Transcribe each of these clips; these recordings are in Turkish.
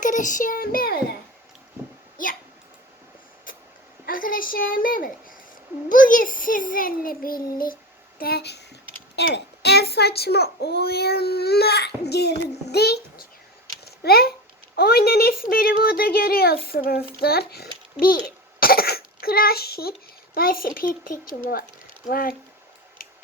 Arkadaşlar merhaba. Ya. Arkadaşlar merhaba. Bugün sizlerle birlikte evet en saçma oyuna girdik ve oyunun ismini burada görüyorsunuzdur. Bir Crash Hit by Speed var, var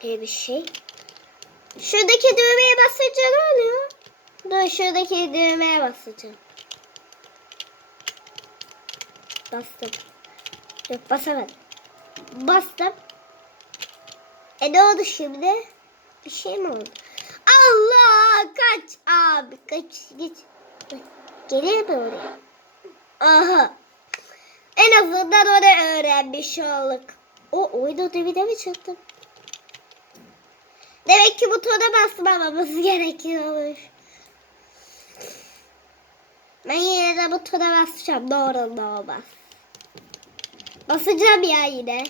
diye bir şey. Şuradaki düğmeye basınca ne oluyor? Dur şuradaki düğmeye basacağım. Bastım. Yok basamadım. Bastım. E ne oldu şimdi? Bir şey mi oldu? Allah kaç abi kaç git. Gelir mi oraya? Aha. En azından onu öğrenmiş olduk. O oyunda ödevine mi çıktım? Demek ki butona basmamamız gerekiyormuş. Ben yine de butona basacağım. Doğru olmaz. Basacağım ya yine.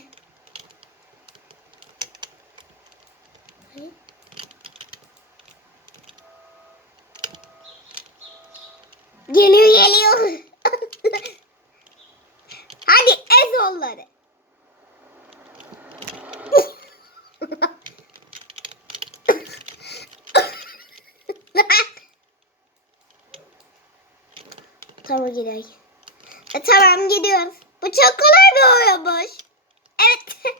Geliyor geliyor. Hadi ez onları. tamam gidelim. E, tamam gidiyoruz. Bu çok kolay bir oyunmuş. Evet.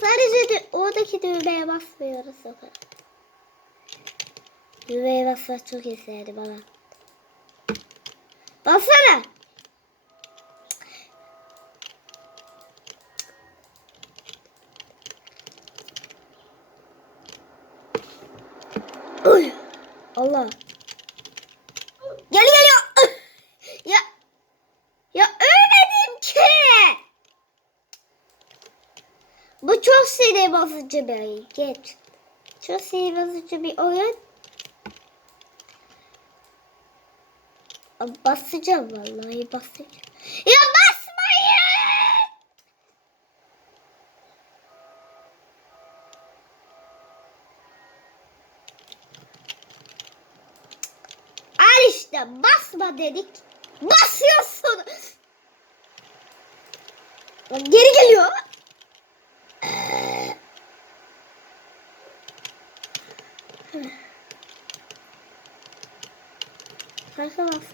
Sadece de oradaki düğmeye basmıyoruz o kadar. Düğmeye basmak çok isterdi bana. Bassana. Oy. Allah. Gel geliyor. Ya. Ya ölmedim ki. Bu çok sinir bozucu bir oyun. Geç. Çok sinir bozucu bir oyun. Basacağım vallahi basacağım. Ya basmayın. Al işte basma dedik. Basıyorsun. Geri geliyor. Kanka bas.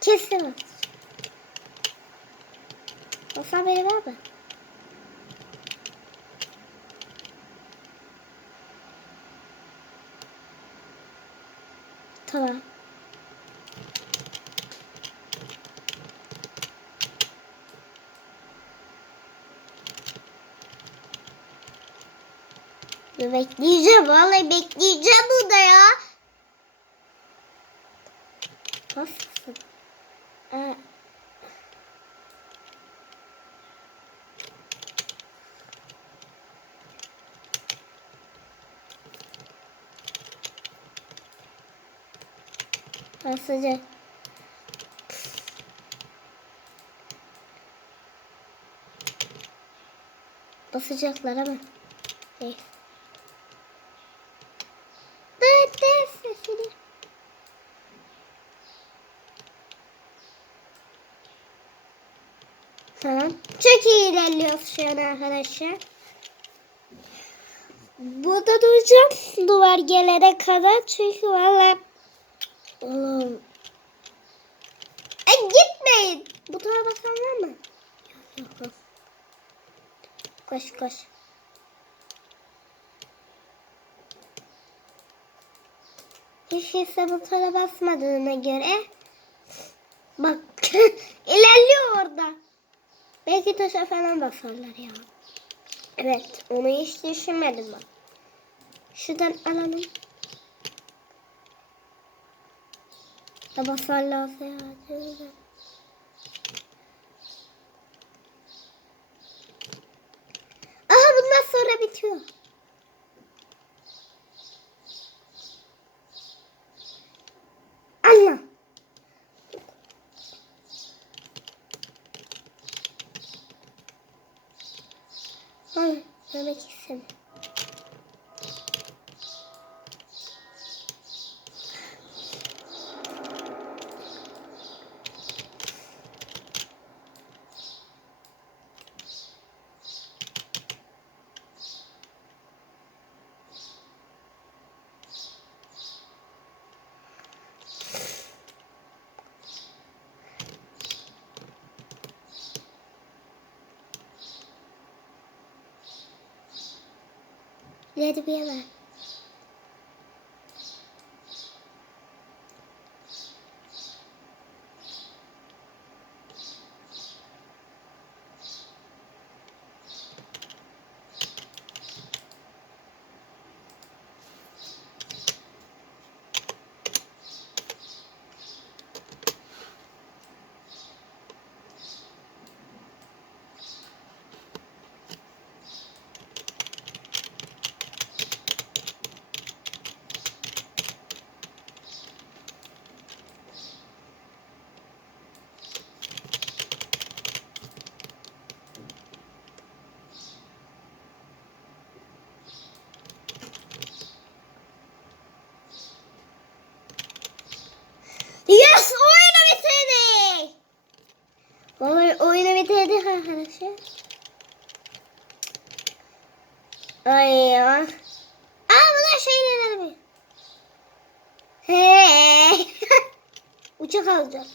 Kesin bas. Basan beni ver mi? Tamam. Bekleyeceğim vallahi bekleyeceğim burada ya. Nasılsın? Ee, Basacak. Basacaklar ama. Neyse. Tamam. Çok iyi ilerliyoruz şu an arkadaşlar. Burada duracağım duvar gelene kadar çünkü valla Oğlum. E gitmeyin. Butona basan var mı? Koş koş. Hiç kimse butona basmadığına göre bak ilerliyor orada. Belki taşa falan basarlar ya. Evet onu hiç düşünmedim bak. Şuradan alalım. Ya basarlarsa ya. Hayır, demek istemiyorum. İleri bir yana. Yes! Oyunu bitirdik. Vallahi oyunu bitirdik arkadaşlar. Ay ya. Aa bu da şeyler mi? Uçak alacağım.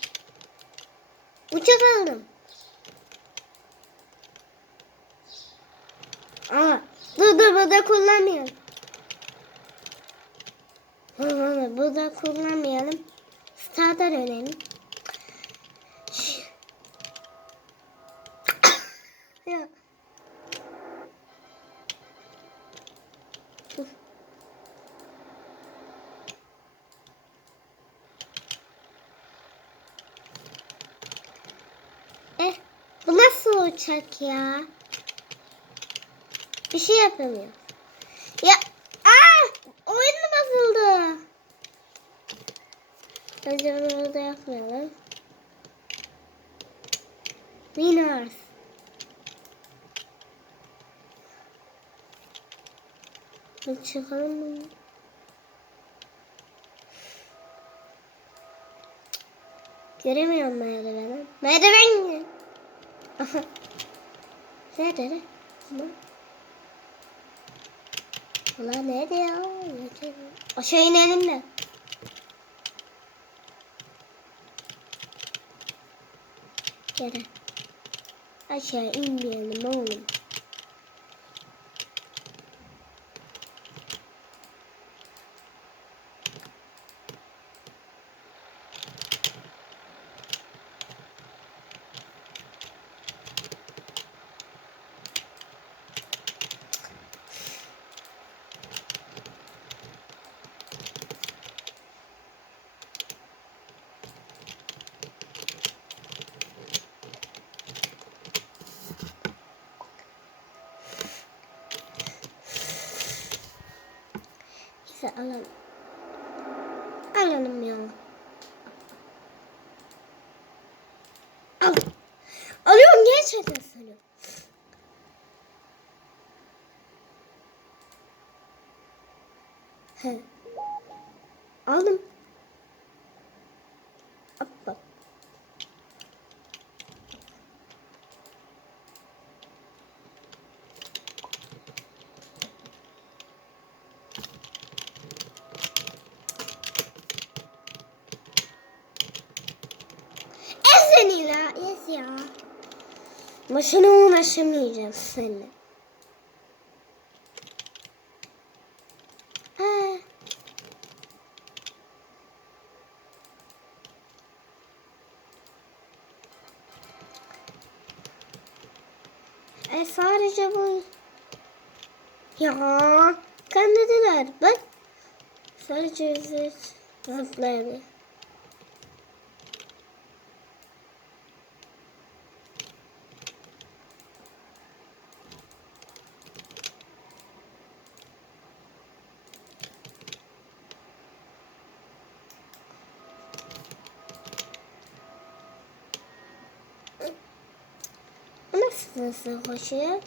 Uçak aldım. Aa, dur dur burada kullanmayalım. Dur dur burada kullanmayalım. Start'a dönelim. Dur. Eh, bu nasıl uçak ya? Bir şey yapamıyor. Ya, aa, oyun mu bozuldu? Bence bunu burada yapmayalım. Winners. Bir çıkalım mı? Göremiyorum merdiveni. Merdiven? Aha. Nerede? Ama. Ulan nerede ya? Aşağı inelim de. Yere. Aşağı inmeyelim oğlum. Neyse alalım. Alalım ya. Al. Alıyorum gerçekten sana. He. Aldım. Ya. Başına uğraşamayacağım seninle. E sadece bu. Ya kandırdılar. Bak. Sadece zıplayabilir. Bu nasıl koşuyor?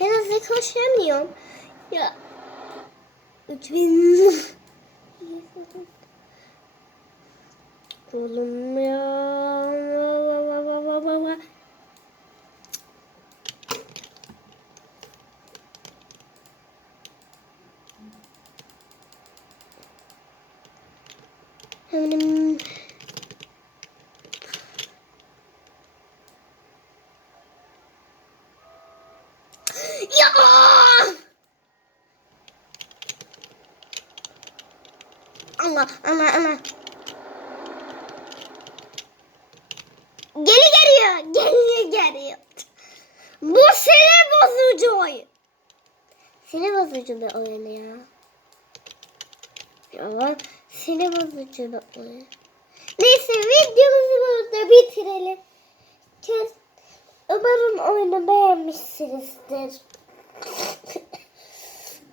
Ben hızlı koşamıyorum. Ya. 3000 Kolum ya. Hemen Ya! Allah Allah Allah. Geri geliyor. Geri geliyor. Bu sinir bozucu oyun. Sinir bozucu bir oyun ya. Ya sinir bozucu bir oyun. Neyse videomuzu burada bitirelim. Umarım oyunu beğenmişsinizdir.